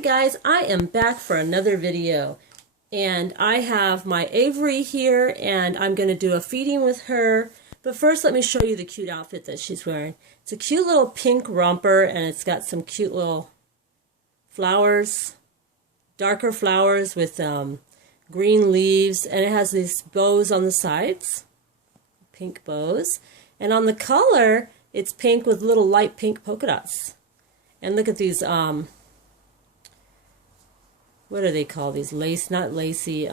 guys, I am back for another video, and I have my Avery here, and I'm going to do a feeding with her. But first, let me show you the cute outfit that she's wearing. It's a cute little pink romper, and it's got some cute little flowers, darker flowers with green leaves, and it has these bows on the sides, pink bows. And on the collar, it's pink with little light pink polka dots. And look at these, what do they call these? Lace, not lacy,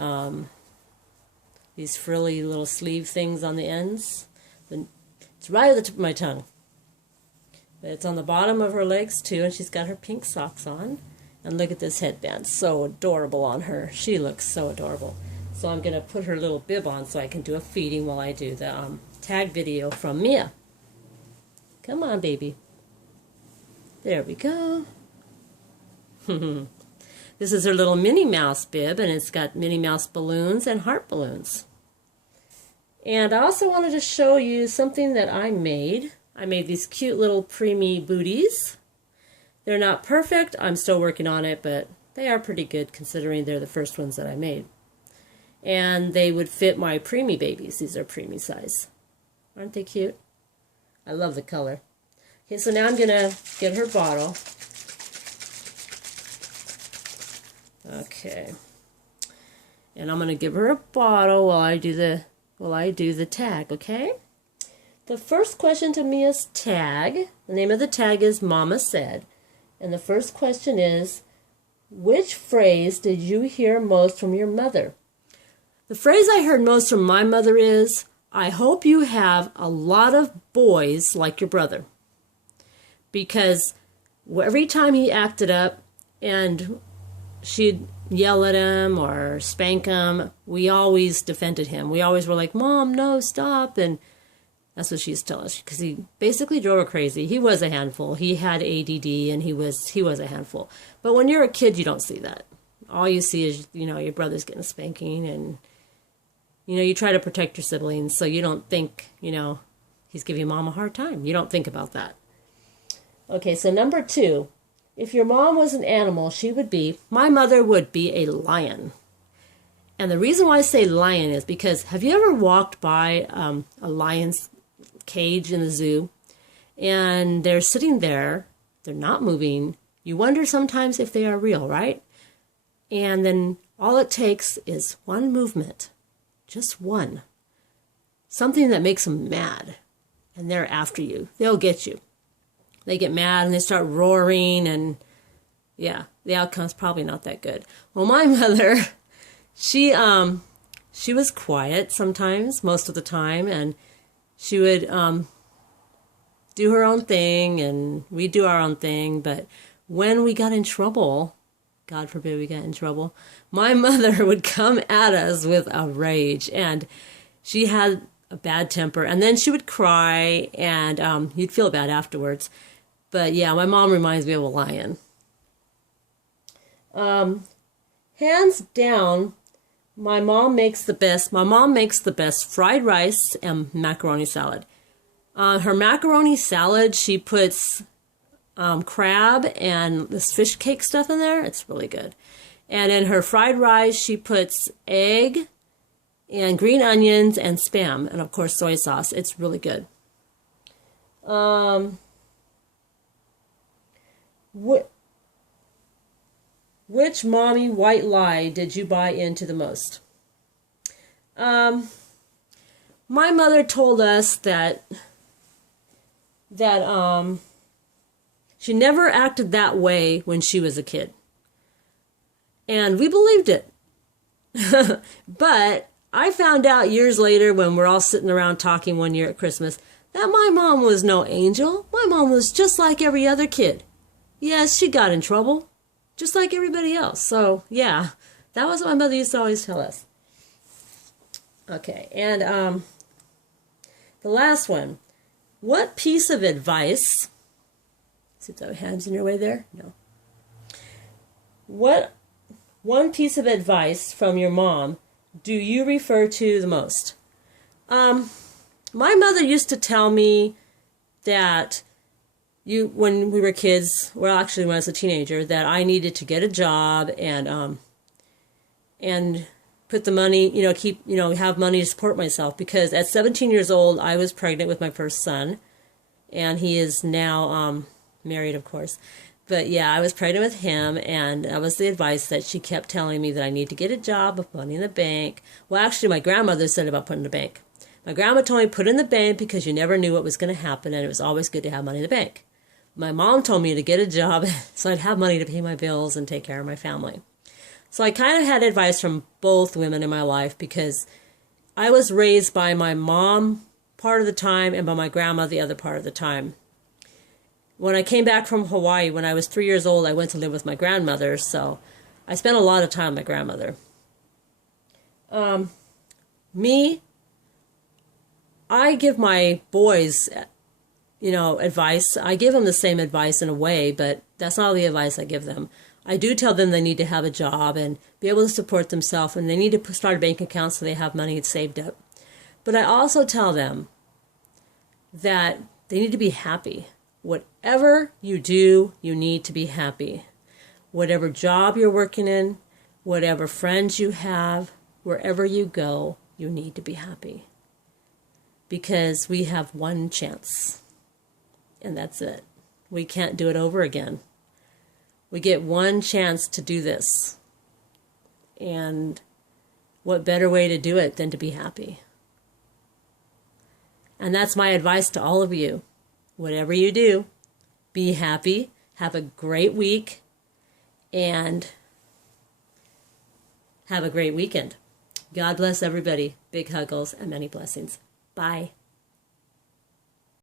these frilly little sleeve things on the ends. It's right at the tip of my tongue. But it's on the bottom of her legs too, and she's got her pink socks on. And look at this headband, so adorable on her. She looks so adorable. So I'm going to put her little bib on so I can do a feeding while I do the tag video from Mia. Come on, baby. There we go. This is her little Minnie Mouse bib, and it's got Minnie Mouse balloons and heart balloons. And I also wanted to show you something that I made. I made these cute little preemie booties. They're not perfect. I'm still working on it, but they are pretty good considering they're the first ones that I made. And they would fit my preemie babies. These are preemie size. Aren't they cute? I love the color. Okay, so now I'm going to get her bottle. Okay. And I'm going to give her a bottle while I do the tag, okay? The first question to Mia's tag, the name of the tag is Mama Said. And the first question is, which phrase did you hear most from your mother? The phrase I heard most from my mother is, I hope you have a lot of boys like your brother. Because every time he acted up and she'd yell at him or spank him, we always defended him. We always were like, Mom, no, stop. And that's what she used to tell us, because he basically drove her crazy. He was a handful. He had ADD, and he was a handful. But when you're a kid, you don't see that. All you see is, your brother's getting a spanking, and, you try to protect your siblings, so you don't think, he's giving mom a hard time. You don't think about that. Okay, so number 2. If your mom was an animal, my mother would be a lion. And the reason why I say lion is because, have you ever walked by a lion's cage in the zoo? And they're sitting there, they're not moving. You wonder sometimes if they are real, right? And then all it takes is one movement, just one. Something that makes them mad, and they're after you. They'll get you. They get mad and they start roaring, and yeah, the outcome's probably not that good. Well, my mother, she was quiet sometimes, most of the time, and she would do her own thing, and we'd do our own thing. But when we got in trouble, God forbid we got in trouble, my mother would come at us with a rage, and she had a bad temper, and then she would cry, and you'd feel bad afterwards. But yeah, my mom reminds me of a lion. Hands down, my mom makes the best fried rice and macaroni salad. Her macaroni salad, she puts crab and this fish cake stuff in there. It's really good. And in her fried rice, she puts egg and green onions and Spam, and of course soy sauce. It's really good. Which mommy white lie did you buy into the most? My mother told us that she never acted that way when she was a kid. And we believed it. But I found out years later, when we're all sitting around talking one year at Christmas, that my mom was no angel. My mom was just like every other kid. Yes, she got in trouble, just like everybody else. So, yeah, that was what my mother used to always tell us. Okay, and the last one. What piece of advice... See if I have hands in your way there? No. What one piece of advice from your mom do you refer to the most? My mother used to tell me that when we were kids, well, actually when I was a teenager, that I needed to get a job and put the money, keep, have money to support myself. Because at 17 years old, I was pregnant with my first son, and he is now married, of course. But yeah, I was pregnant with him, and that was the advice that she kept telling me, that I need to get a job, put money in the bank. Well, actually, my grandmother said about putting in the bank. My grandma told me put in the bank because you never knew what was going to happen, and it was always good to have money in the bank. My mom told me to get a job so I'd have money to pay my bills and take care of my family. So I kind of had advice from both women in my life, because I was raised by my mom part of the time and by my grandma the other part of the time. When I came back from Hawaii, when I was 3 years old, I went to live with my grandmother, so I spent a lot of time with my grandmother. I give my boys, advice. I give them the same advice in a way, but that's not the advice I give them. I do tell them they need to have a job and be able to support themselves, and they need to start a bank account so they have money saved up. But I also tell them that they need to be happy. Whatever you do, you need to be happy. Whatever job you're working in, whatever friends you have, wherever you go, you need to be happy. Because we have one chance, and that's it. We can't do it over again. We get one chance to do this. And what better way to do it than to be happy? And that's my advice to all of you. Whatever you do, be happy, have a great week, and have a great weekend. God bless everybody. Big huggles and many blessings. Bye.